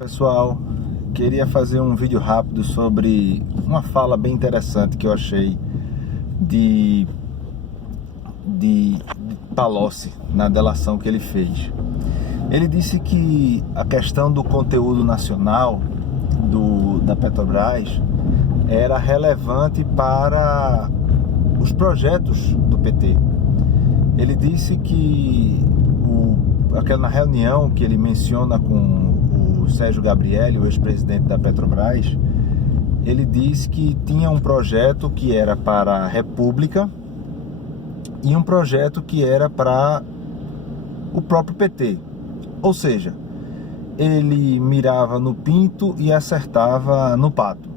Pessoal, queria fazer um vídeo rápido sobre uma fala bem interessante que eu achei de Palocci na delação que ele fez. Ele disse que a questão do conteúdo nacional da Petrobras era relevante para os projetos do PT. Ele disse que aquela reunião que ele menciona com o Sérgio Gabrielli, o ex-presidente da Petrobras, ele disse que tinha um projeto que era para a República e um projeto que era para o próprio PT. Ou seja, ele mirava no pinto e acertava no pato.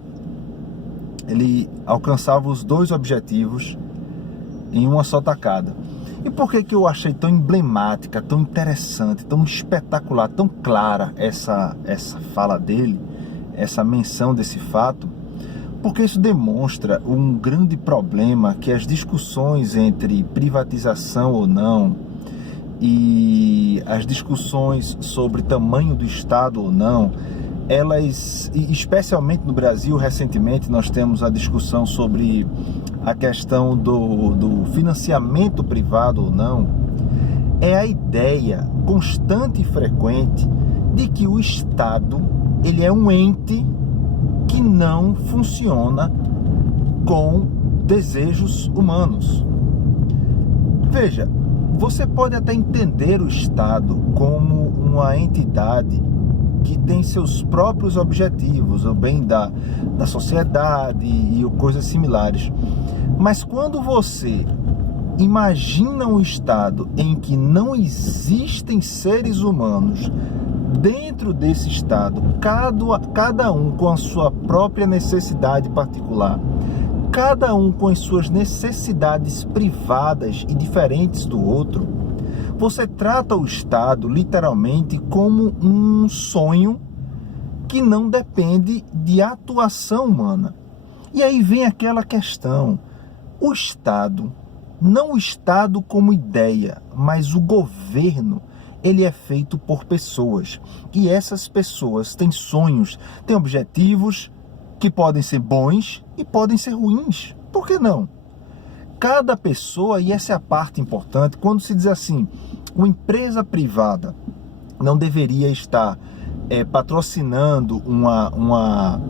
Ele alcançava os dois objetivos em uma só tacada. E por que eu achei tão emblemática, tão interessante, tão espetacular, tão clara essa fala dele, essa menção desse fato? Porque isso demonstra um grande problema que as discussões entre privatização ou não e as discussões sobre tamanho do Estado ou não, elas, especialmente no Brasil, recentemente nós temos a discussão sobre a questão do financiamento privado ou não, é a ideia constante e frequente de que o Estado ele é um ente que não funciona com desejos humanos. Veja, você pode até entender o Estado como uma entidade que tem seus próprios objetivos, o bem da sociedade e coisas similares. Mas quando você imagina um Estado em que não existem seres humanos dentro desse Estado, cada um com a sua própria necessidade particular, cada um com as suas necessidades privadas e diferentes do outro, você trata o Estado literalmente como um sonho que não depende de atuação humana. E aí vem aquela questão: o Estado, não o Estado como ideia, mas o governo, ele é feito por pessoas. E essas pessoas têm sonhos, têm objetivos que podem ser bons e podem ser ruins. Por que não? Cada pessoa, e essa é a parte importante, quando se diz assim, uma empresa privada não deveria estar patrocinando uma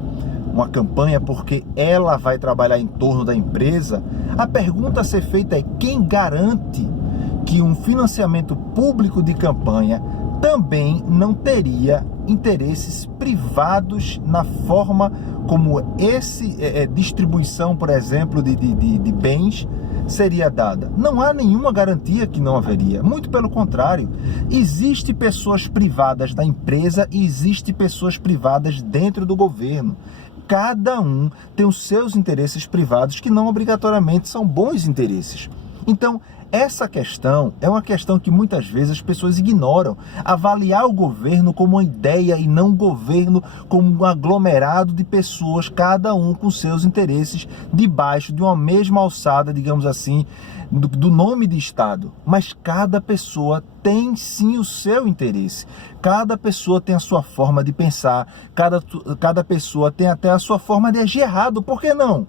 campanha porque ela vai trabalhar em torno da empresa, a pergunta a ser feita é: quem garante que um financiamento público de campanha também não teria interesses privados na forma como distribuição, por exemplo, de bens seria dada? Não há nenhuma garantia que não haveria. Muito pelo contrário, existem pessoas privadas da empresa e existem pessoas privadas dentro do governo. Cada um tem os seus interesses privados que não obrigatoriamente são bons interesses. Então, essa questão é uma questão que muitas vezes as pessoas ignoram. Avaliar o governo como uma ideia e não o governo como um aglomerado de pessoas, cada um com seus interesses debaixo de uma mesma alçada, digamos assim, do nome de Estado. Mas cada pessoa tem sim o seu interesse. Cada pessoa tem a sua forma de pensar, cada pessoa tem até a sua forma de agir errado. Por que não?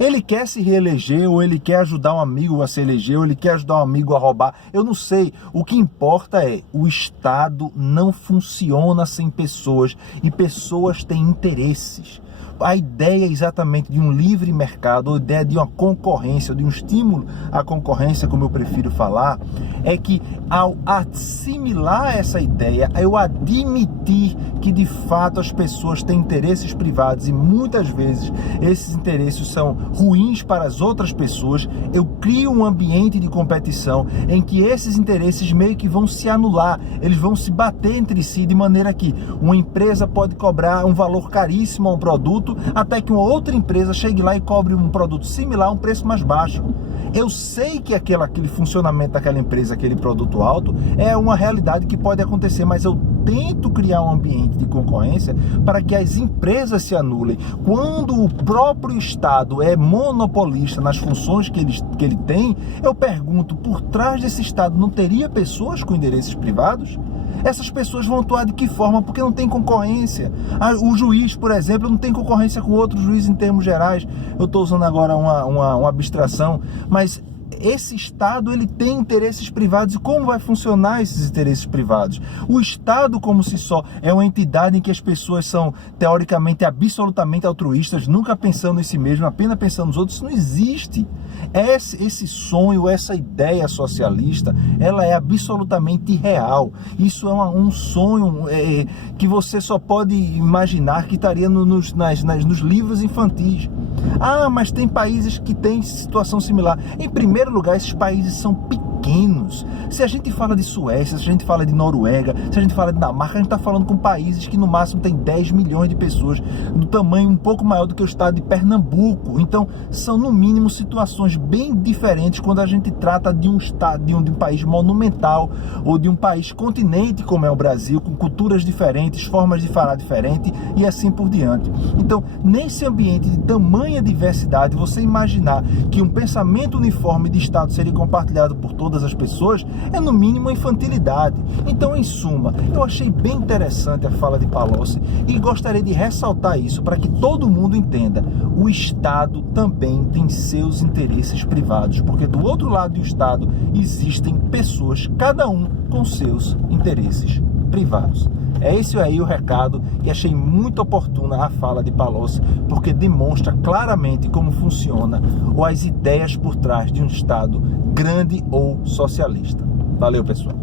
Ele quer se reeleger, ou ele quer ajudar um amigo a se eleger, ou ele quer ajudar um amigo a roubar. Eu não sei. O que importa é: o Estado não funciona sem pessoas, e pessoas têm interesses. A ideia exatamente de um livre mercado, ou a ideia de uma concorrência, de um estímulo à concorrência, como eu prefiro falar, é que ao assimilar essa ideia, eu admitir que de fato as pessoas têm interesses privados e muitas vezes esses interesses são ruins para as outras pessoas, eu crio um ambiente de competição em que esses interesses meio que vão se anular, eles vão se bater entre si, de maneira que uma empresa pode cobrar um valor caríssimo a um produto, até que uma outra empresa chegue lá e cobre um produto similar a um preço mais baixo. Eu sei que aquele funcionamento daquela empresa, aquele produto alto, é uma realidade que pode acontecer, mas eu tento criar um ambiente de concorrência para que as empresas se anulem. Quando o próprio Estado é monopolista nas funções que ele tem, eu pergunto: por trás desse Estado não teria pessoas com interesses privados? Essas pessoas vão atuar de que forma? Porque não tem concorrência. O juiz, por exemplo, não tem concorrência com outro juiz em termos gerais. Eu estou usando agora uma abstração, mas esse Estado, ele tem interesses privados. E como vai funcionar esses interesses privados? O Estado, como se só, é uma entidade em que as pessoas são, teoricamente, absolutamente altruístas, nunca pensando em si mesmo, apenas pensando nos outros. Isso não existe. Esse sonho, essa ideia socialista, ela é absolutamente irreal. Isso é um sonho que você só pode imaginar que estaria nos livros infantis. Ah, mas tem países que têm situação similar. Em primeiro lugar, esses países são pequenos. Se a gente fala de Suécia, se a gente fala de Noruega, se a gente fala de Dinamarca, a gente está falando com países que no máximo tem 10 milhões de pessoas, do tamanho um pouco maior do que o estado de Pernambuco. Então, são no mínimo situações bem diferentes quando a gente trata de um estado, de um país monumental, ou de um país continente como é o Brasil, com culturas diferentes, formas de falar diferentes e assim por diante. Então, nesse ambiente de tamanha diversidade, você imaginar que um pensamento uniforme de Estado seria compartilhado por todas as pessoas é no mínimo infantilidade. Então, em suma, eu achei bem interessante a fala de Palocci e gostaria de ressaltar isso para que todo mundo entenda: o Estado também tem seus interesses privados, porque do outro lado do Estado existem pessoas, cada um com seus interesses privados. É esse aí o recado, e achei muito oportuna a fala de Palocci, porque demonstra claramente como funciona ou as ideias por trás de um Estado grande ou socialista. Valeu, pessoal!